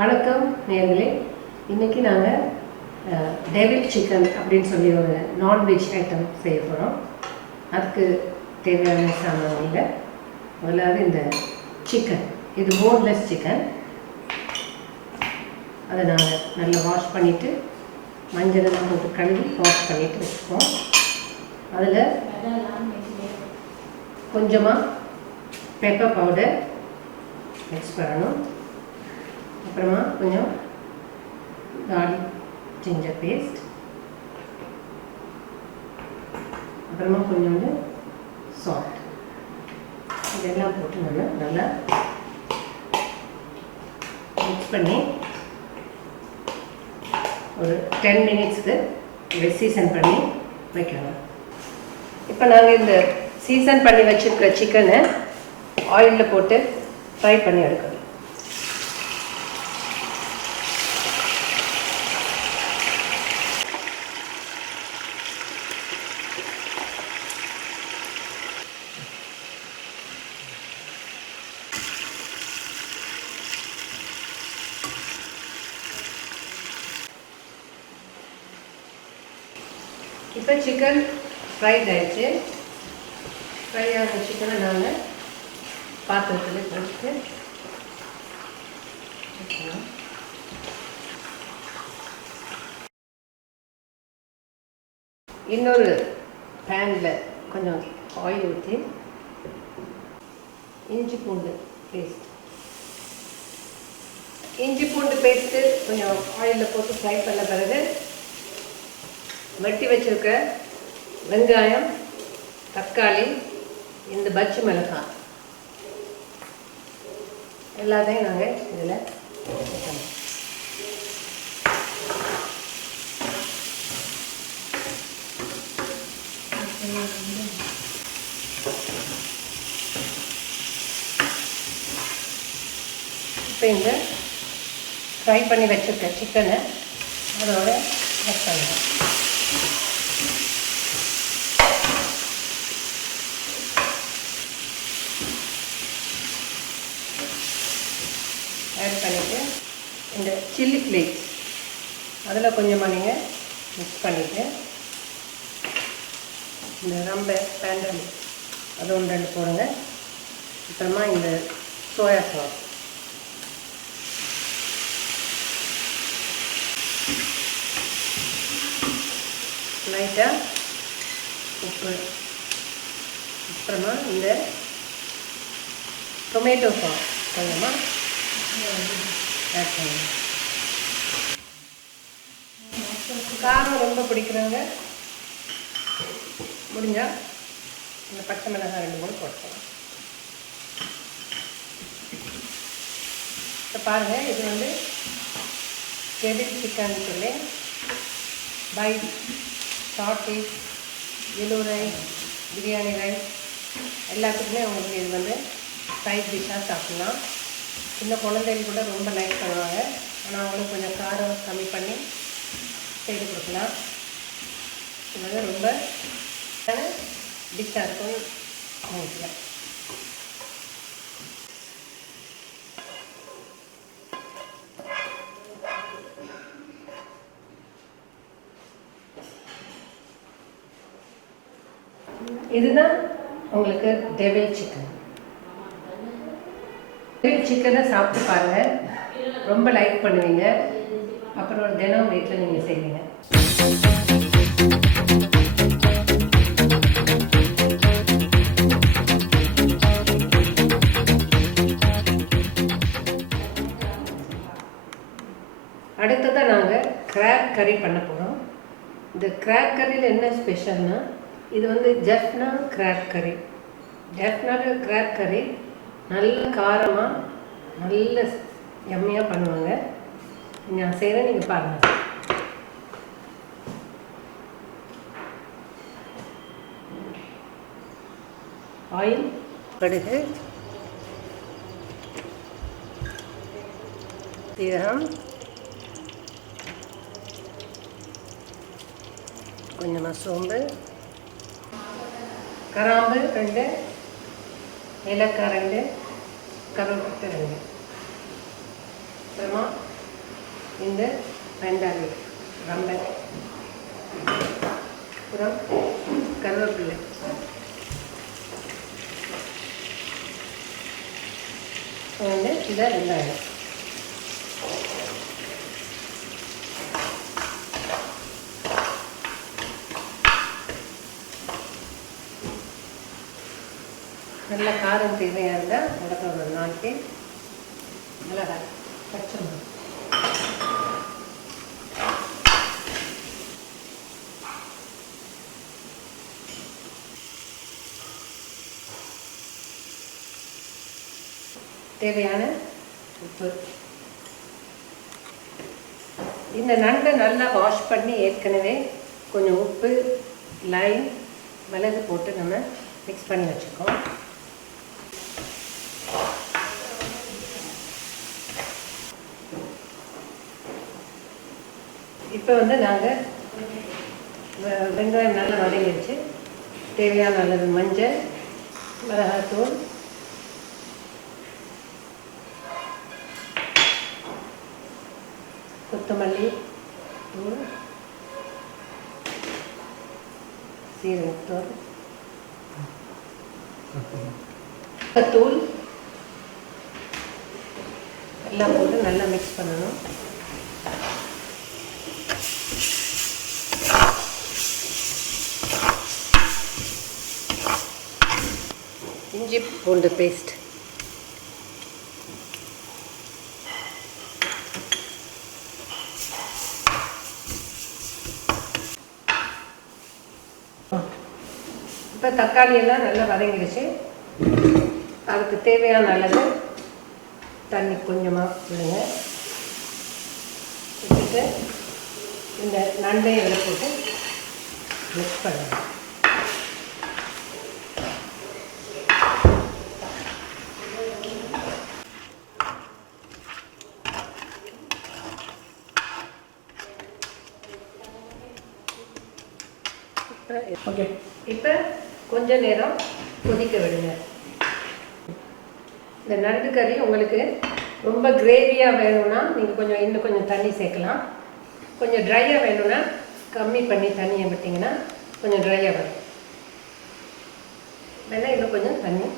வணக்கம் நேயர்களே. இன்றைக்கி நாங்கள் டெவில் சிக்கன் அப்படின்னு சொல்லி ஒரு நான்வெஜ் ஐட்டம் செய்ய போகிறோம். அதுக்கு தேவையான சாமான்கள் முதலாவது இந்த சிக்கன், இது போன்லெஸ் சிக்கன். அதை நாங்கள் நல்லா வாஷ் பண்ணிவிட்டு மஞ்சளெல்லாம் போட்டு கழுவி வாஷ் பண்ணிவிட்டு வச்சுப்போம். அதில் கொஞ்சமாக பெப்பர் பவுடர் மிக்ஸ் பண்ணணும். அப்புறமா கொஞ்சம் garlic ginger paste, அப்புறமா கொஞ்சோண்டு சால்ட், இதெல்லாம் போட்டு நம்ம நல்லா மிக்ஸ் பண்ணி ஒரு 10 மினிட்ஸ்க்கு இதை சீசன் பண்ணி வைக்கணும். இப்போ நாங்கள் இந்த சீசன் பண்ணி வச்சுருக்கிற சிக்கனை ஆயிலில் போட்டு ஃப்ரை பண்ணி எடுக்கணும். இப்போ சிக்கன் ஃப்ரைட் ஆகிடுச்சு. ஃப்ரை ஆகிற சிக்கனை நாங்கள் பாத்திரத்தில் போட்டு இன்னொரு பேனில் கொஞ்சம் ஆயில் ஊற்றி இஞ்சி பூண்டு பேஸ்ட்டு கொஞ்சம் ஆயிலில் போட்டு ஃப்ரை பண்ண பிறகு வெட்டி வச்சுருக்க வெங்காயம், தக்காளி, இந்த பச்சை மிளகாய் எல்லாத்தையும் நாங்கள் இதில் வைக்கணும். இப்போ இந்த ஃப்ரை பண்ணி வச்சுருக்க சிக்கனை அதோட ஆட் பண்ணுறோம். ஆட் பண்ணிவிட்டு இந்த சில்லி ஃப்ளேக்ஸ் அதில் கொஞ்சமாக நீங்கள் மிக்ஸ் பண்ணிவிட்டு இந்த ரொம்ப பேண்டல் அது 1-2 போடுங்க. அப்புறமா இந்த சோயா சாஸ், லைட்டாக உப்பு, அப்புறமா இந்த டொமேட்டோ சாஸ் கொஞ்சமாக ஆட் பண்ணுங்க. காரம் ரொம்ப பிடிக்கிறவங்க முடிஞ்சால் இந்த பச்சை மிளகாய் 2-3 போட்டுக்கலாம். இப்போ பாருங்கள், இது வந்து டெவில் சிக்கன் சொல்லி பைட், சாட்டேஜ், எல்லோ ரைஸ், பிரியாணி ரைஸ் எல்லாத்துக்குமே உங்களுக்கு இது வந்து சைட் டிஷ்ஷாக சாப்பிட்லாம். சின்ன குழந்தைகள் கூட ரொம்ப லைக் பண்ணுவாங்க. ஆனால் அவங்களுக்கு கொஞ்சம் காரம் கம்மி பண்ணி செய்து கொடுக்கலாம். இது வந்து ரொம்ப டிஷ்ஷாக இருக்கும் நினைக்கிறேன். இதுதான் உங்களுக்கு டெவில் சிக்கன். டெவில் சிக்கனை சாப்பிட்டு பாருங்கள், ரொம்ப லைக் பண்ணுவீங்க. அப்புறம் தினம் வீட்டில் நீங்கள் செய்வீங்க. அடுத்ததாக நாங்கள் கிராப் கறி பண்ண போகிறோம். இந்த கிராப் கறியில் என்ன ஸ்பெஷல்னால், இது வந்து ஜெஃப்னா கிராப் கறி. ஜெஃப்னால கிராப் கறி நல்ல காரமாக நல்ல யம்மியாக பண்ணுவாங்க. நான் செய்கிறேன், நீங்கள் பாருங்கள். ஆயில், கடுகு, சீரகம், கொஞ்சமாக சோம்பு, கிராம்பு 2, ஏலக்காய் 2, கருவேப்பிலை 2, அப்புறமா இந்த வெண்டாலி ரொம்ப அப்புறம் கருவேப்பிலை, இந்த வெங்காயம். நல்ல காரம் தேவையாக இருந்தால் மிளகா ஒரு 4 பேர் மிளகாய், பச்சை மிளகாய். தேவையான உப்பு. இந்த நண்டை நல்லா வாஷ் பண்ணி ஏற்கனவே கொஞ்சம் உப்பு, லைம், மிளகு போட்டு நம்ம மிக்ஸ் பண்ணி வச்சுக்கோம். இப்போ நாங்கள் வெங்காயம் நல்லா வதங்கிடுச்சு. தேவையான அளவு மஞ்சள், மிளகாத்தூள், கொத்தமல்லி தூள், சீரகத்தூள், தூள் எல்லாம் போட்டு நல்லா மிக்ஸ் பண்ணணும். இஞ்சி பூண்டு பேஸ்ட், இப்போ தக்காளி எல்லாம் நல்லா வதங்கிடுச்சு. அதுக்கு தேவையான அளவு தண்ணி கொஞ்சமாக விடுங்க. விட்டுட்டு இந்த நண்டையை இதில் போட்டு மிக்ஸ் பண்ணுங்க. ஓகே, இப்போ கொஞ்ச நேரம் கொதிக்க விடுங்க. இந்த நண்டு கறி உங்களுக்கு ரொம்ப கிரேவியாக வேணும்னா நீங்கள் இன்னும் கொஞ்சம் தண்ணி சேர்க்கலாம். கொஞ்சம் ட்ரையாக வேணும்னா கம்மி பண்ணி தண்ணியை விட்டிங்கன்னா கொஞ்சம் ட்ரையாக வரும். வேணால் இன்னும் கொஞ்சம் தண்ணி.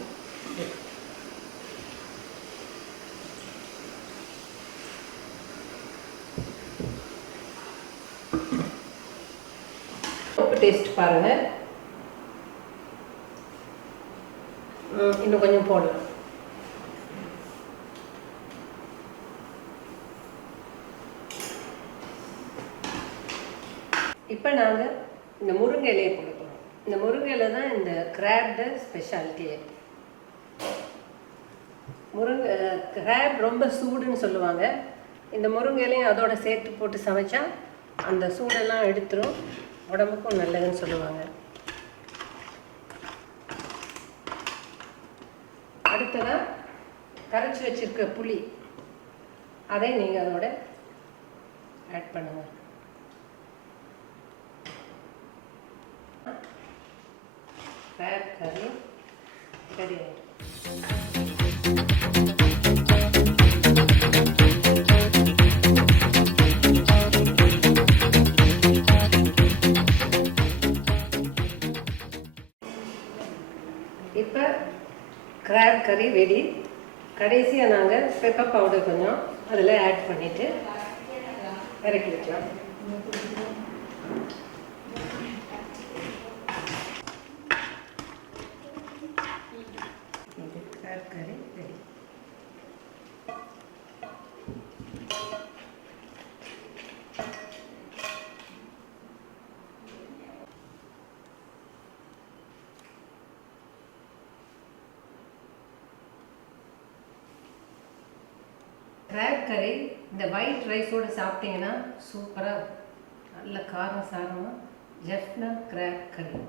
உப்பு டேஸ்ட் பாருங்கள். இன்னும் கொஞ்சம் போடலாம். இப்போ நாங்கள் இந்த முருங்கை இலையை போட போகிறோம். இந்த முருங்கை இலை தான் இந்த கிராப்ட ஸ்பெஷாலிட்டியே. கிராப் ரொம்ப சூடுன்னு சொல்லுவாங்க. இந்த முருங்கை இலையும் அதோட சேர்த்து போட்டு சமைச்சா அந்த சூடெல்லாம் எடுத்துரும், உடம்புக்கும் நல்லதுன்னு சொல்லுவாங்க. அடுத்ததாக கரைச்சி வச்சிருக்க புளி, அதை நீங்கள் அதோட ஆட் பண்ணுங்கள். கிராப் கறி ரெடி ஆகிடும். இப்போ கிராப் கறி ரெடி. கடைசியாக நாங்கள் பெப்பர் பவுடர் கொஞ்சம் அதில் ஆட் பண்ணிவிட்டு இறக்கி வச்சோம். கிராப் கறி ரெடி. கிராப் கறி இந்த ஒயிட் ரைஸோடு சாப்பிட்டீங்கன்னா சூப்பராக நல்ல காரம் சாரமாக ஜெஃப்னா கிராப் கறி.